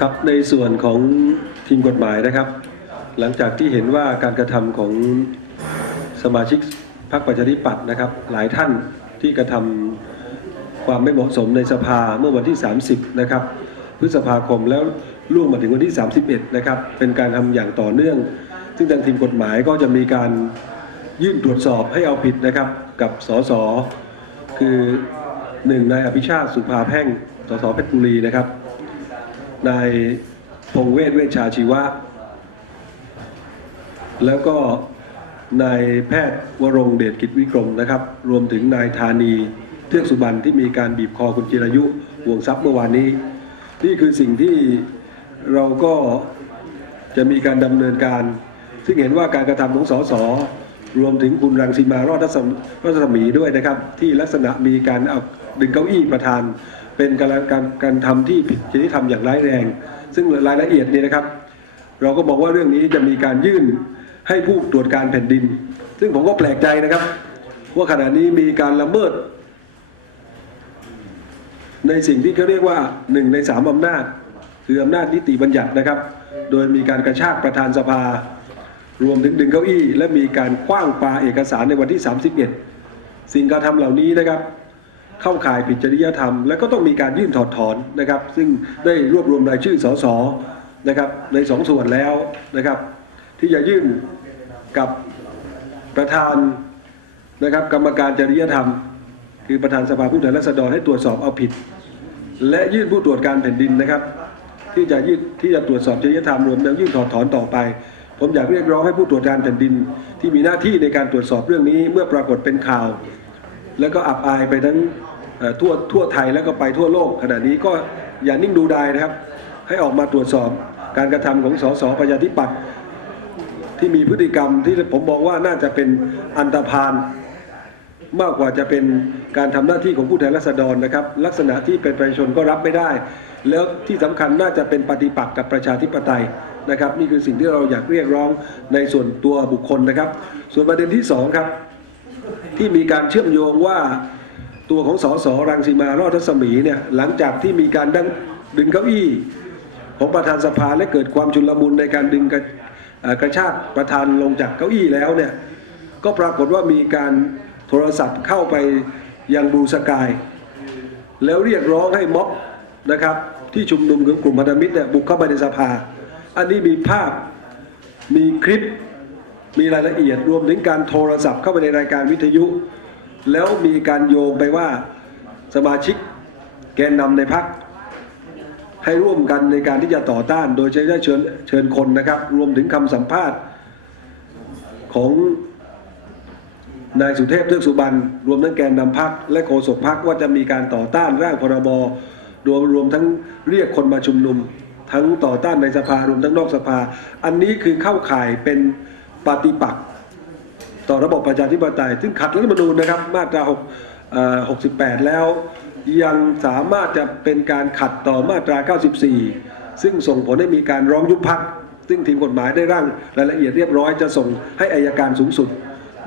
ครับในส่วนของทีมกฎหมายนะครับ หลังจากที่เห็นว่าการกระทำของสมาชิกพรรคประชาธิปัตย์นะครับ หลายท่านที่กระทำความไม่เหมาะสมในสภาเมื่อวันที่ 30 นะครับ พฤษภาคมแล้วล่วงมาถึงวันที่ 31 นะครับ เป็นการทำอย่างต่อเนื่อง ซึ่งทางทีมกฎหมายก็จะมีการยื่นตรวจสอบให้เอาผิดนะครับกับสสคือ หนึ่งนายอภิชาติสุภาแพ่ง สสเพชรบุรีนะครับ นายพงเวชเวชชาชีวะ แล้วก็นายแพทย์วรงเดชกิจวิกรมนะครับ รวมถึงนายธานีเทือกสุบรรณที่มีการบีบคอคุณจิรายุวงทรัพย์เมื่อวานนี้ นี่คือสิ่งที่เราก็จะมีการดำเนินการ ซึ่งเห็นว่าการกระทำของสสรวมถึงคุณรังสีมารอดรัศมีด้วยนะครับ ที่ลักษณะมีการเอา ดึงเก้าอี้ประธาน เป็นการการการทำที่ผิดจริยธรรมอย่างร้ายแรง ซึ่งรายละเอียดนี้นะครับ เราก็บอกว่าเรื่องนี้จะมีการยื่นให้ผู้ตรวจการแผ่นดิน ซึ่งผมก็แปลกใจนะครับ ว่าขณะนี้มีการละเมิด ในสิ่งที่เขาเรียกว่าหนึ่งในสามอำนาจ คืออำนาจนิติบัญญัตินะครับ โดยมีการกระชากประธานสภารวมถึงดึงเก้าอี้และมีการคว้างปาเอกสารในวันที่ 31 สิ่งการทำเหล่านี้นะครับ เข้าข่ายผิดจริยธรรม และก็ต้องมีการยื่นถอดถอนนะครับ ซึ่งได้รวบรวมรายชื่อสสนะครับในสองส่วนแล้วนะครับ ที่จะยื่นกับประธานนะครับกรรมการจริยธรรม คือประธานสภาผู้แทนราษฎรให้ตรวจสอบเอาผิด และยื่นผู้ตรวจการแผ่นดินนะครับ ที่จะยื่นที่จะตรวจสอบจริยธรรมรวมทั้งยื่นถอดถอนต่อไป ผมอยากเรียกร้องให้ผู้ตรวจการแผ่นดิน ที่มีหน้าที่ในการตรวจสอบเรื่องนี้เมื่อปรากฏเป็นข่าว แล้วก็อับอายไปทั้งทั่วทั่วไทยแล้วก็ไปทั่วโลก ขณะนี้ก็อย่านิ่งดูดายนะครับ ให้ออกมาตรวจสอบการกระทำของสสประชาธิปัตย์ที่มีพฤติกรรมที่ผมมองว่าน่าจะเป็นอันตรพานมากกว่าจะเป็นการทำหน้าที่ของผู้แทนราษฎรนะครับ ลักษณะที่เป็นประชาชนก็รับไม่ได้ แล้วที่สำคัญน่าจะเป็นปฏิปักษ์กับประชาธิปไตยนะครับ นี่คือสิ่งที่เราอยากเรียกร้องในส่วนตัวบุคคลนะครับ ส่วนประเด็นที่สองครับ ที่มีการเชื่อมโยงว่าตัวของสสรังสีมารอดรัศมีเนี่ยหลังจากที่มีการดังดึงเก้าอี้ของประธานสภาและเกิดความชุลมุนในการดึงกระกระชากประธานลงจากเก้าอี้แล้วเนี่ยก็ปรากฏว่ามีการโทรศัพท์เข้าไปยังบูสกาย แล้วเรียกร้องให้ม็อบนะครับที่ชุมนุมของกลุ่มพันธมิตรเนี่ยบุกเข้าไปในสภา อันนี้มีภาพมีคลิป มีรายละเอียดรวมถึงการโทรศัพท์เข้าไปในรายการวิทยุ แล้วมีการโยงไปว่าสมาชิกแกนนำในพักให้ร่วมกันในการที่จะต่อต้าน โดยใช้เชิญเชิญคนนะครับ รวมถึงคำสัมภาษณ์ของนายสุเทพเทือกสุบรรณรวมทั้งแกนนำพักและโฆษกพักว่าจะมีการต่อต้านร่างพรบรวมรวมทั้งเรียกคนมาชุมนุม ทั้งต่อต้านในสภารวมทั้งนอกสภา อันนี้คือเข้าข่ายเป็น ปฏิปักษ์ต่อระบบประชาธิปไตย ซึ่งขัดรัฐธรรมนูญนะครับ มาตรา6 68 แล้ว ยังสามารถจะเป็นการขัดต่อมาตรา 94 ซึ่งส่งผลให้มีการร้องยุบพัก ซึ่งทีมกฎหมายได้ร่างรายละเอียดเรียบร้อยจะส่งให้อายการสูงสุด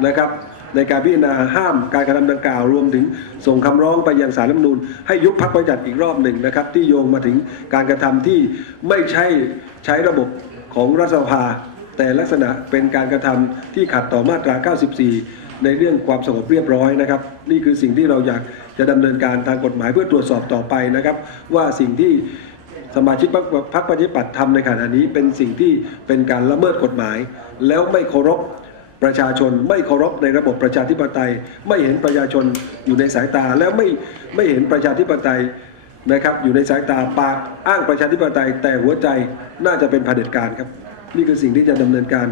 นะครับในการพิจารณาห้ามการกระทำดังกล่าวรวมถึงส่งคำร้องไปยังสารรัฐมนูญให้ยุบพักประจัดอีกรอบหนึ่งนะครับ ที่โยงมาถึงการกระทำที่ไม่ใช่ใช้ระบบของรัฐสภา แต่ลักษณะเป็นการกระทำที่ขัดต่อมาตรา 94 ในเรื่องความสงบเรียบร้อยนะครับ นี่คือสิ่งที่เราอยากจะดำเนินการทางกฎหมายเพื่อตรวจสอบต่อไปนะครับ ว่าสิ่งที่สมาชิกพรรคพรรคประชาธิปัตย์ทำในขณะนี้เป็นสิ่งที่เป็นการละเมิดกฎหมาย แล้วไม่เคารพประชาชนไม่เคารพในระบบประชาธิปไตย ไม่เห็นประชาชนอยู่ในสายตา แล้วไม่ไม่เห็นประชาธิปไตยนะครับ อยู่ในสายตาปากอ้างประชาธิปไตย แต่หัวใจน่าจะเป็นเผด็จการครับ นี่คือสิ่งที่จะดำเนินการ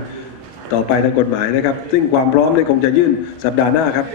ต่อไปทางกฎหมายนะครับ ซึ่งความพร้อมเนี่ยคงจะยื่นสัปดาห์หน้าครับ